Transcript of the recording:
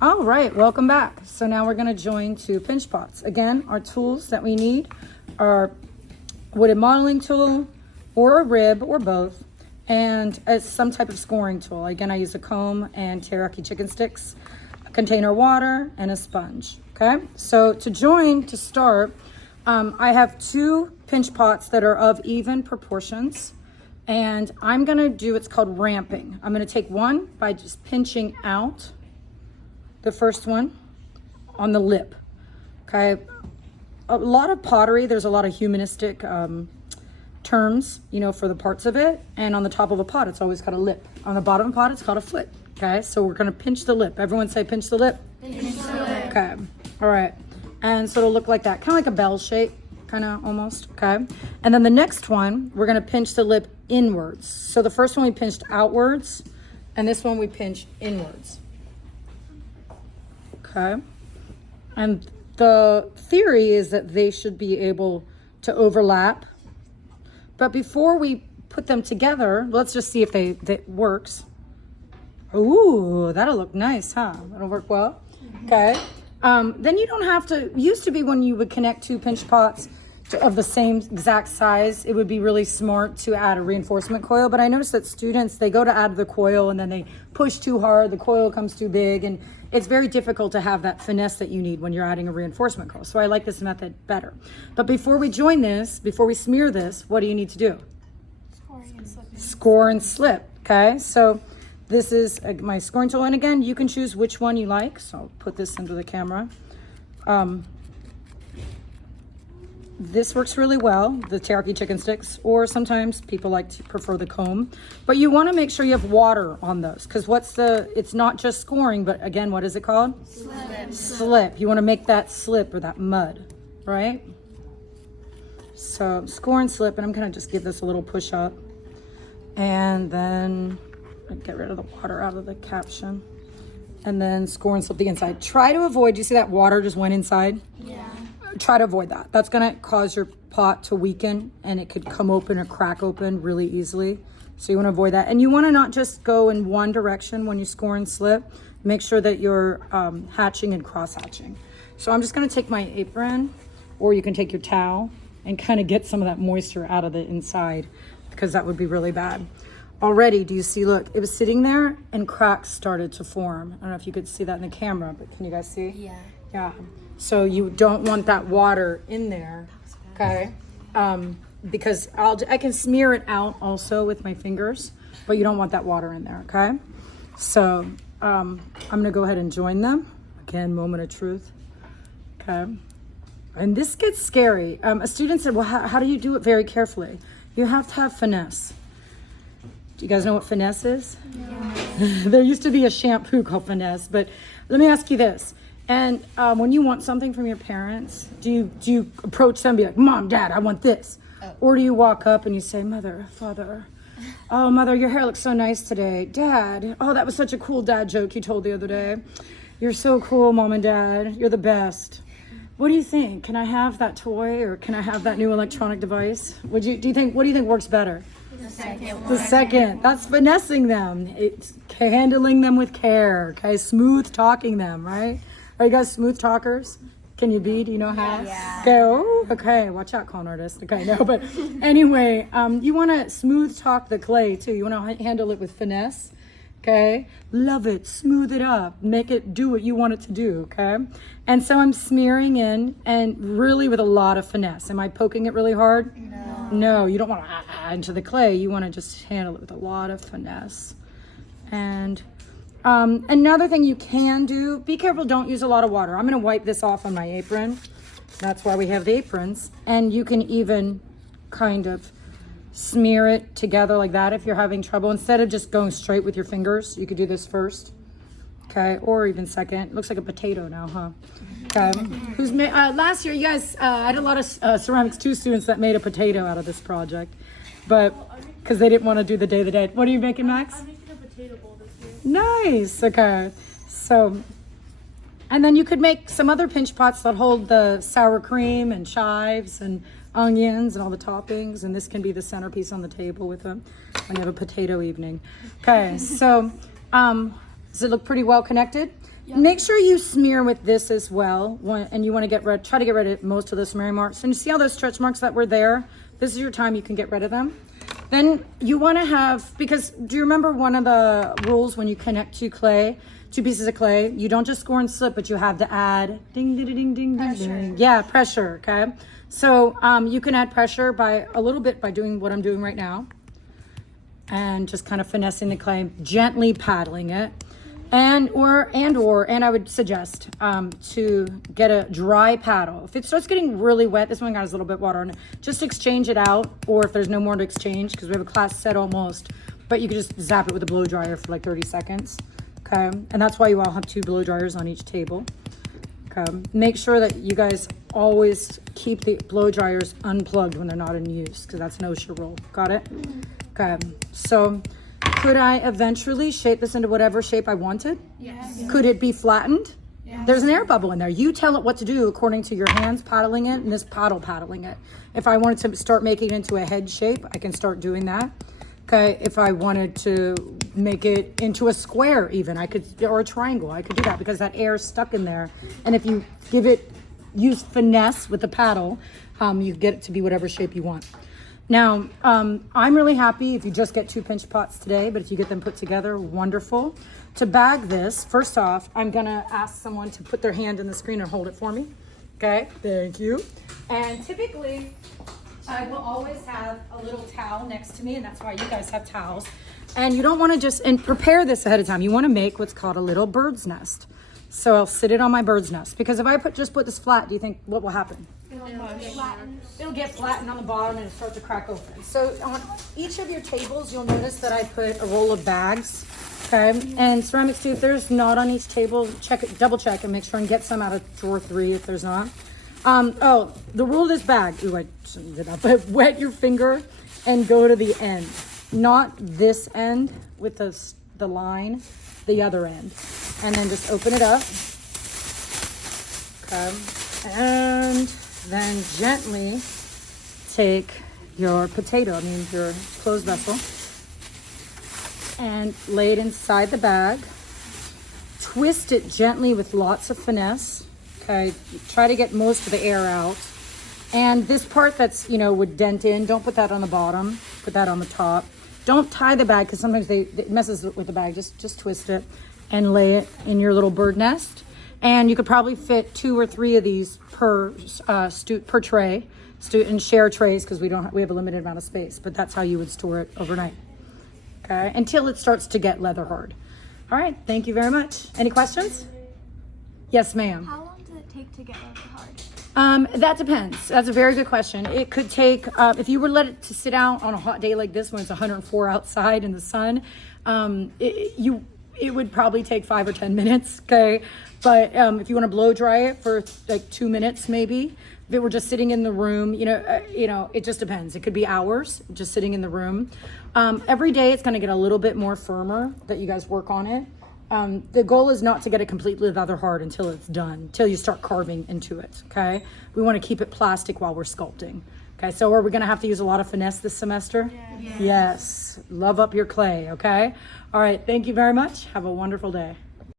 All right, welcome back. So now we're gonna join two pinch pots. Again, our tools that we need are wooden modeling tool or a rib or both, and some type of scoring tool. Again, I use a comb and teriyaki chicken sticks, a container of water, and a sponge, okay? So to start, I have two pinch pots that are of even proportions, and I'm gonna do, it's called ramping. I'm gonna take one by just pinching out the first one on the lip, okay? A lot of pottery, there's a lot of humanistic terms, for the parts of it. And on the top of a pot, it's always got a lip. On the bottom of a pot, it's called a flip, okay? So we're gonna pinch the lip. Everyone say pinch the lip. Pinch the lip. Okay, all right. And so it'll look like that, kind of like a bell shape, kind of almost, okay? And then the next one, we're gonna pinch the lip inwards. So the first one we pinched outwards, and this one we pinch inwards. Okay, and the theory is that they should be able to overlap. But before we put them together, let's just see if that works. Ooh, that'll look nice, huh? That'll work well. Okay, then you don't have to, used to be when you would connect two pinch pots of the same exact size, it would be really smart to add a reinforcement coil. But I noticed that students, they go to add the coil and then they push too hard, the coil comes too big, and it's very difficult to have that finesse that you need when you're adding a reinforcement coil. So I like this method better. But before we join this, before we smear this, what do you need to do? Score and slip, okay? So this is my scoring tool. And again, you can choose which one you like. So I'll put this into the camera. This works really well, the teriyaki chicken sticks, or sometimes people like to prefer the comb. But you want to make sure you have water on those, because it's not just scoring, but again, what is it called? Slip. Slip. You want to make that slip or that mud, right? So score and slip, and I'm going to just give this a little push up. And then get rid of the water out of the caption. And then score and slip the inside. Try to avoid, you see that water just went inside? Yeah. Try to avoid that. That's going to cause your pot to weaken, and it could come open or crack open really easily. So you want to avoid that. And you want to not just go in one direction when you score and slip. Make sure that you're hatching and cross hatching. So I'm just going to take my apron, or you can take your towel and kind of get some of that moisture out of the inside, because that would be really bad. Already, do you see, look, it was sitting there and cracks started to form. I don't know if you could see that in the camera, but can you guys see? Yeah. Yeah. So you don't want that water in there, okay? Because I can smear it out also with my fingers, but you don't want that water in there, okay? So I'm gonna go ahead and join them. Again, moment of truth, okay? And this gets scary. A student said, well, how do you do it very carefully? You have to have finesse. Do you guys know what finesse is? Yeah. There used to be a shampoo called Finesse, but let me ask you this. And when you want something from your parents, do you approach them and be like, Mom, Dad, I want this? Oh. Or do you walk up and you say, Mother, Father, oh, Mother, your hair looks so nice today. Dad, oh, that was such a cool dad joke you told the other day. You're so cool, Mom and Dad. You're the best. What do you think? Can I have that toy, or can I have that new electronic device? What do you think works better? The second one. The second. That's finessing them. It's handling them with care, okay? Smooth talking them, right? Are you guys smooth talkers? Can you be? Do you know how? Yeah. Go. Okay. Watch out, con artist. Okay. No, but anyway, you want to smooth talk the clay too. You want to handle it with finesse. Okay. Love it. Smooth it up. Make it do what you want it to do. Okay. And so I'm smearing in, and really with a lot of finesse. Am I poking it really hard? No. No. You don't want to add into the clay. You want to just handle it with a lot of finesse. And another thing you can do, be careful, don't use a lot of water. I'm going to wipe this off on my apron. That's why we have the aprons. And you can even kind of smear it together like that if you're having trouble. Instead of just going straight with your fingers, you could do this first. Okay, or even second. It looks like a potato now, huh? Okay. Last year, you guys, I had a lot of Ceramics 2 students that made a potato out of this project. But, because they didn't want to do the day. What are you making, Max? I'm making a potato bowl this year. Nice. Okay. So, and then you could make some other pinch pots that hold the sour cream and chives and onions and all the toppings, and this can be the centerpiece on the table with them when you have a potato evening. Okay. So, does it look pretty well connected? Make sure you smear with this as well, and you want to try to get rid of most of the smearing marks. And you see all those stretch marks that were there? This is your time you can get rid of them. Then you want to have, because do you remember one of the rules when you connect two pieces of clay? You don't just score and slip, but you have to add ding, ding, ding, ding, ding, ding. Yeah, pressure, okay? So you can add pressure by a little bit by doing what I'm doing right now. And just kind of finessing the clay, gently paddling it. And I would suggest to get a dry paddle. If it starts getting really wet, this one got a little bit water on it, just exchange it out, or if there's no more to exchange, because we have a class set almost, but you can just zap it with a blow dryer for like 30 seconds, okay? And that's why you all have 2 blow dryers on each table, okay? Make sure that you guys always keep the blow dryers unplugged when they're not in use, because that's an OSHA rule, got it? Okay, so could I eventually shape this into whatever shape I wanted? Yes. Could it be flattened? Yes. There's an air bubble in there. You tell it what to do according to your hands paddling it and this paddle paddling it. If I wanted to start making it into a head shape, I can start doing that. Okay, if I wanted to make it into a square even, I could, or a triangle, I could do that because that air is stuck in there. And if you use finesse with the paddle, you get it to be whatever shape you want. Now, I'm really happy if you just get 2 pinch pots today, but if you get them put together, wonderful. To bag this, first off, I'm gonna ask someone to put their hand in the screen and hold it for me. Okay, thank you. And typically, I will always have a little towel next to me, and that's why you guys have towels. And you don't wanna and prepare this ahead of time. You wanna make what's called a little bird's nest. So I'll sit it on my bird's nest, because if I just put this flat, do you think, what will happen? It'll get flattened on the bottom and it'll start to crack open. So on each of your tables, you'll notice that I put a roll of bags, okay? And ceramics too, if there's not on each table, double check and make sure and get some out of drawer 3 if there's not. The rule of this bag, I shouldn't do that, but wet your finger and go to the end. Not this end with the line, the other end. And then just open it up, okay? And then gently take your your closed vessel, and lay it inside the bag. Twist it gently with lots of finesse, okay? Try to get most of the air out. And this part that's, would dent in, don't put that on the bottom, put that on the top. Don't tie the bag, because sometimes it messes with the bag. Just twist it and lay it in your little bird nest. And you could probably fit 2 or 3 of these per tray, and share trays, because we have a limited amount of space. But that's how you would store it overnight. Okay, until it starts to get leather hard. All right, thank you very much. Any questions? Yes, ma'am. How long does it take to get leather hard? That depends. That's a very good question. It could take, if you were let it to sit out on a hot day like this when it's 104 outside in the sun, it would probably take 5 or 10 minutes, okay? But if you want to blow dry it for like 2 minutes, maybe. If it were just sitting in the room, it just depends. It could be hours just sitting in the room. Every day it's going to get a little bit more firmer that you guys work on it. The goal is not to get it completely leather hard until it's done, until you start carving into it, okay? We want to keep it plastic while we're sculpting. Okay, so are we going to have to use a lot of finesse this semester? Yeah. Yes. Love up your clay, okay? All right, thank you very much. Have a wonderful day.